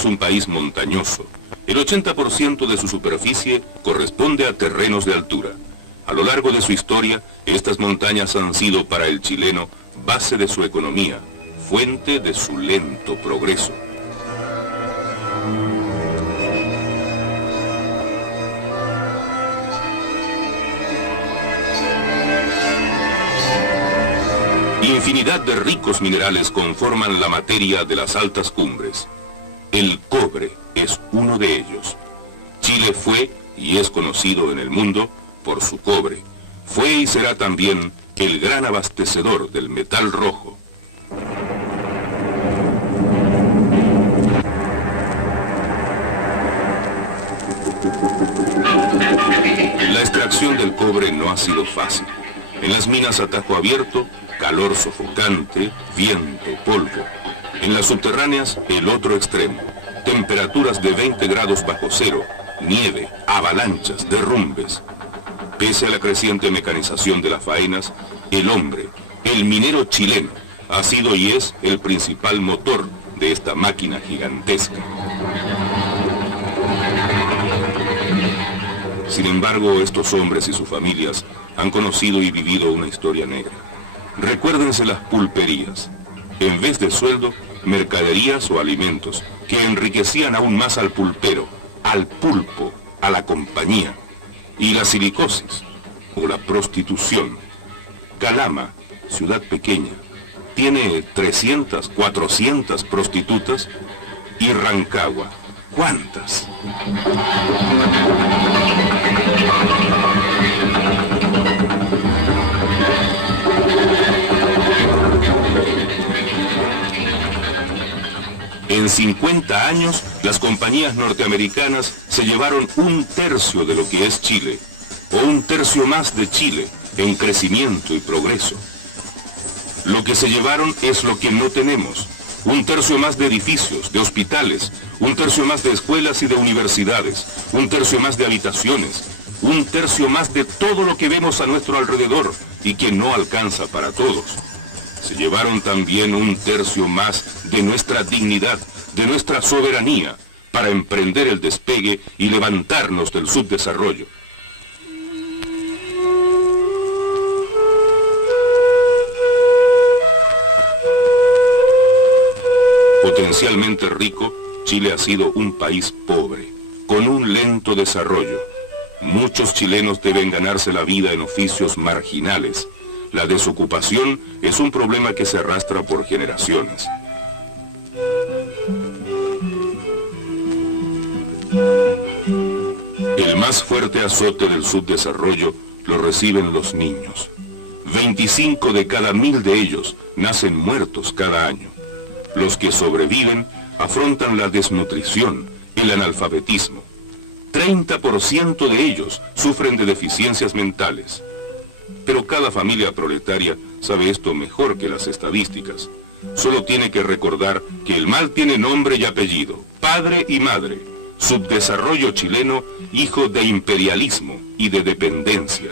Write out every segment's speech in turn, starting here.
es un país montañoso. El 80% de su superficie corresponde a terrenos de altura. A lo largo de su historia, estas montañas han sido para el chileno base de su economía, fuente de su lento progreso. Infinidad de ricos minerales conforman la materia de las altas cumbres. El cobre es uno de ellos. Chile fue y es conocido en el mundo por su cobre. Fue y será también el gran abastecedor del metal rojo. La extracción del cobre no ha sido fácil. En las minas a tajo abierto, calor sofocante, viento, polvo. En las subterráneas, el otro extremo. Temperaturas de 20 grados bajo cero, nieve, avalanchas, derrumbes. Pese a la creciente mecanización de las faenas, el hombre, el minero chileno, ha sido y es el principal motor de esta máquina gigantesca. Sin embargo, estos hombres y sus familias han conocido y vivido una historia negra. Recuérdense las pulperías. En vez de sueldo, mercaderías o alimentos que enriquecían aún más al pulpero, al pulpo, a la compañía. Y la silicosis, o la prostitución. Calama, ciudad pequeña, tiene 300, 400 prostitutas. Y Rancagua, ¿cuántas? En 50 años, las compañías norteamericanas se llevaron 1/3 de lo que es Chile, o 1/3 más de Chile, en crecimiento y progreso. Lo que se llevaron es lo que no tenemos. 1/3 más de edificios, de hospitales, 1/3 más de escuelas y de universidades, 1/3 más de habitaciones, 1/3 más de todo lo que vemos a nuestro alrededor y que no alcanza para todos. Se llevaron también 1/3 más de nuestra dignidad, de nuestra soberanía, para emprender el despegue y levantarnos del subdesarrollo. Potencialmente rico, Chile ha sido un país pobre, con un lento desarrollo. Muchos chilenos deben ganarse la vida en oficios marginales. La desocupación es un problema que se arrastra por generaciones. El más fuerte azote del subdesarrollo lo reciben los niños. 25 de cada 1000 de ellos nacen muertos cada año. Los que sobreviven afrontan la desnutrición, el analfabetismo. 30% de ellos sufren de deficiencias mentales. Pero cada familia proletaria sabe esto mejor que las estadísticas. Solo tiene que recordar que el mal tiene nombre y apellido, padre y madre. Subdesarrollo chileno, hijo de imperialismo y de dependencia.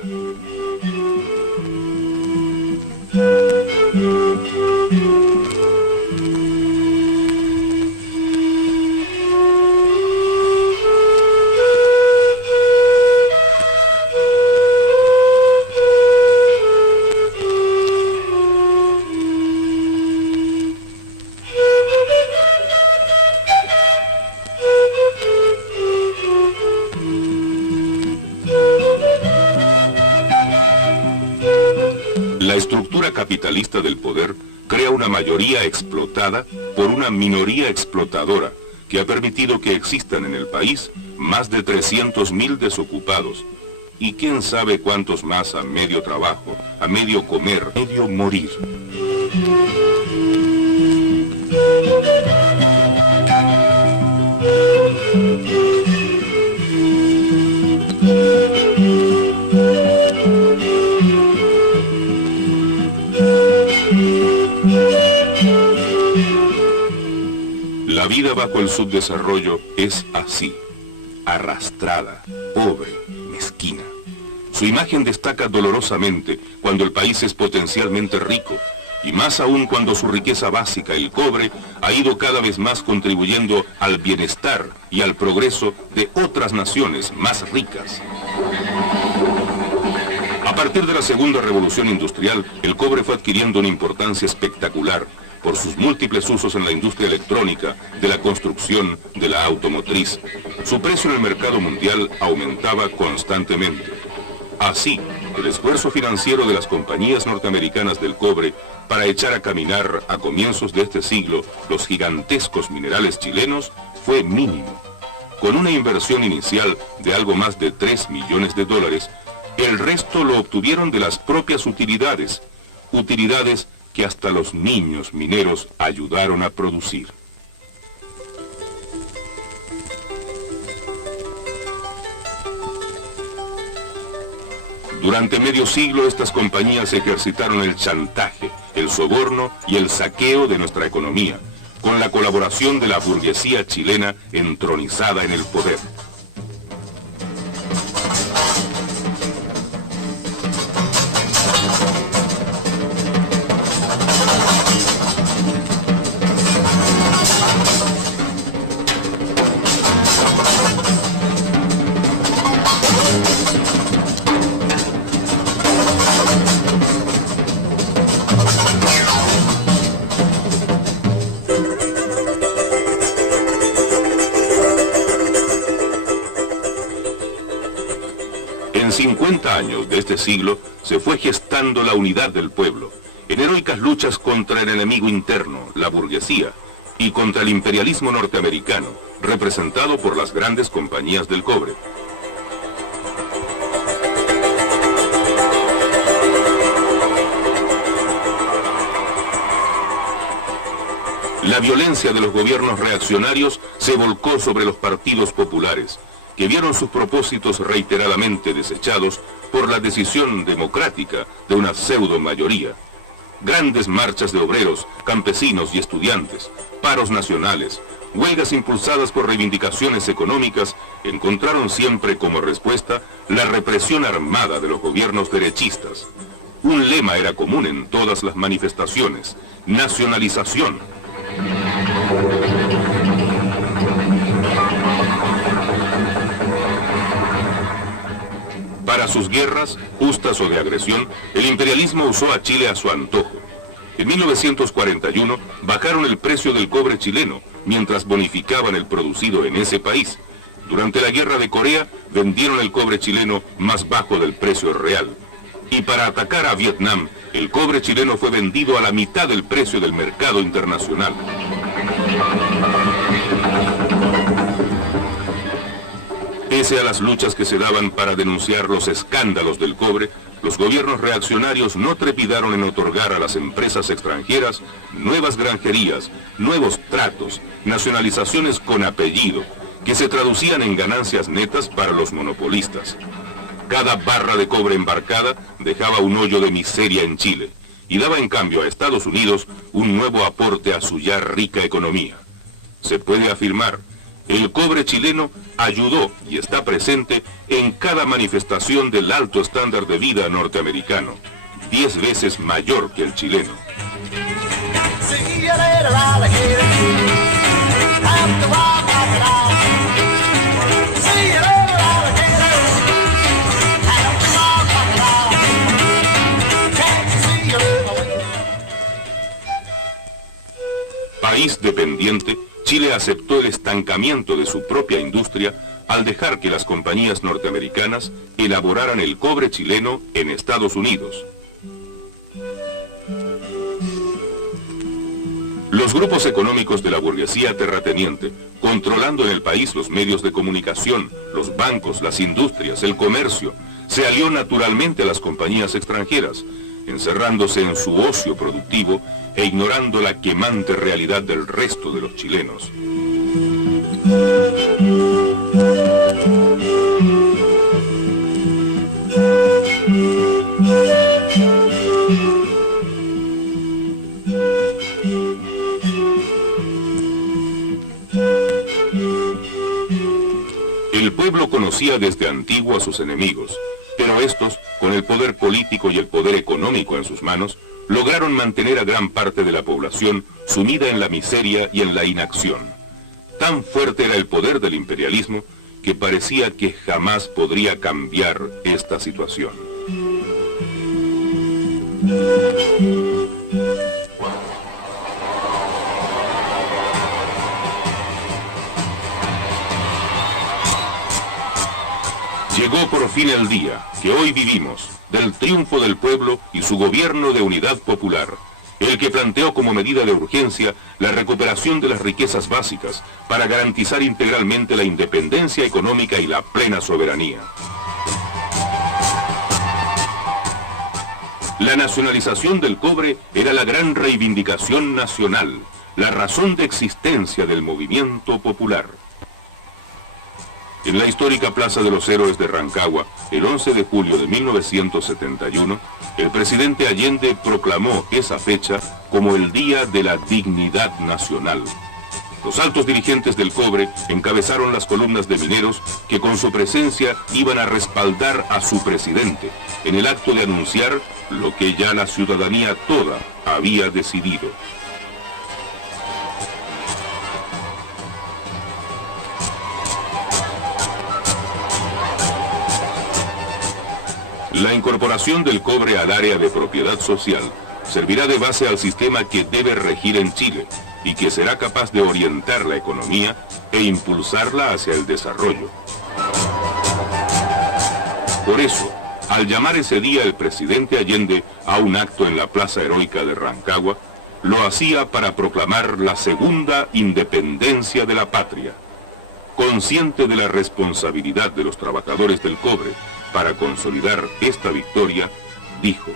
La estructura capitalista del poder crea una mayoría explotada por una minoría explotadora que ha permitido que existan en el país más de 300.000 desocupados y quién sabe cuántos más a medio trabajo, a medio comer, a medio morir. La vida bajo el subdesarrollo es así, arrastrada, pobre, mezquina. Su imagen destaca dolorosamente cuando el país es potencialmente rico, y más aún cuando su riqueza básica, el cobre, ha ido cada vez más contribuyendo al bienestar y al progreso de otras naciones más ricas. A partir de la segunda revolución industrial, el cobre fue adquiriendo una importancia espectacular por sus múltiples usos en la industria electrónica, de la construcción, de la automotriz. Su precio en el mercado mundial aumentaba constantemente. Así, el esfuerzo financiero de las compañías norteamericanas del cobre para echar a caminar a comienzos de este siglo los gigantescos minerales chilenos fue mínimo. Con una inversión inicial de algo más de $3 millones, el resto lo obtuvieron de las propias utilidades que hasta los niños mineros ayudaron a producir. Durante medio siglo estas compañías ejercitaron el chantaje, el soborno y el saqueo de nuestra economía, con la colaboración de la burguesía chilena entronizada en el poder. En 50 años de este siglo se fue gestando la unidad del pueblo, en heroicas luchas contra el enemigo interno, la burguesía, y contra el imperialismo norteamericano, representado por las grandes compañías del cobre. La violencia de los gobiernos reaccionarios se volcó sobre los partidos populares, que vieron sus propósitos reiteradamente desechados por la decisión democrática de una pseudo mayoría. Grandes marchas de obreros, campesinos y estudiantes, paros nacionales, huelgas impulsadas por reivindicaciones económicas, encontraron siempre como respuesta la represión armada de los gobiernos derechistas. Un lema era común en todas las manifestaciones: nacionalización. Para sus guerras, justas o de agresión, el imperialismo usó a Chile a su antojo. En 1941 bajaron el precio del cobre chileno, mientras bonificaban el producido en ese país. Durante la guerra de Corea, vendieron el cobre chileno más bajo del precio real. Y para atacar a Vietnam, el cobre chileno fue vendido a la mitad del precio del mercado internacional. Pese a las luchas que se daban para denunciar los escándalos del cobre, los gobiernos reaccionarios no trepidaron en otorgar a las empresas extranjeras nuevas granjerías, nuevos tratos, nacionalizaciones con apellido, que se traducían en ganancias netas para los monopolistas. Cada barra de cobre embarcada dejaba un hoyo de miseria en Chile, y daba en cambio a Estados Unidos un nuevo aporte a su ya rica economía. Se puede afirmar: el cobre chileno ayudó y está presente en cada manifestación del alto estándar de vida norteamericano, 10 veces mayor que el chileno. País dependiente, Chile aceptó el estancamiento de su propia industria al dejar que las compañías norteamericanas elaboraran el cobre chileno en Estados Unidos. Los grupos económicos de la burguesía terrateniente, controlando en el país los medios de comunicación, los bancos, las industrias, el comercio, se alió naturalmente a las compañías extranjeras, encerrándose en su ocio productivo e ignorando la quemante realidad del resto de los chilenos. El pueblo conocía desde antiguo a sus enemigos, pero estos, con el poder político y el poder económico en sus manos, lograron mantener a gran parte de la población sumida en la miseria y en la inacción. Tan fuerte era el poder del imperialismo que parecía que jamás podría cambiar esta situación. Llegó por fin el día que hoy vivimos, del triunfo del pueblo y su gobierno de unidad popular, el que planteó como medida de urgencia la recuperación de las riquezas básicas para garantizar integralmente la independencia económica y la plena soberanía. La nacionalización del cobre era la gran reivindicación nacional, la razón de existencia del movimiento popular. En la histórica Plaza de los Héroes de Rancagua, el 11 de julio de 1971, el presidente Allende proclamó esa fecha como el Día de la Dignidad Nacional. Los altos dirigentes del cobre encabezaron las columnas de mineros que con su presencia iban a respaldar a su presidente en el acto de anunciar lo que ya la ciudadanía toda había decidido. La incorporación del cobre al área de propiedad social servirá de base al sistema que debe regir en Chile y que será capaz de orientar la economía e impulsarla hacia el desarrollo. Por eso, al llamar ese día el presidente Allende a un acto en la Plaza Heroica de Rancagua, lo hacía para proclamar la segunda independencia de la patria, consciente de la responsabilidad de los trabajadores del cobre para consolidar esta victoria, dijo: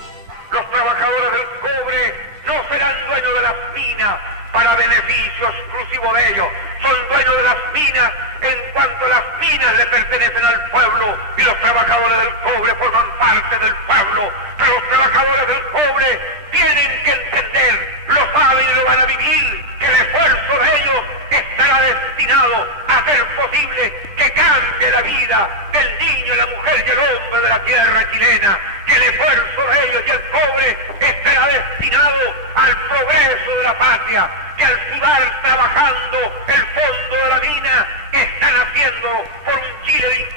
los trabajadores del cobre no serán dueños de las minas para beneficio exclusivo de ellos, son dueños de las minas en cuanto las minas le pertenecen al pueblo y los trabajadores del cobre forman parte del pueblo, pero los trabajadores del cobre tienen que entender, lo saben y lo van a vivir, que el esfuerzo de ellos estará destinado a hacer posible que cambie la vida del niño, la mujer y el hombre de la tierra chilena, que el esfuerzo de ellos y el cobre estará destinado al progreso de la patria, que al sudar trabajando el fondo de la mina están haciendo por un Chile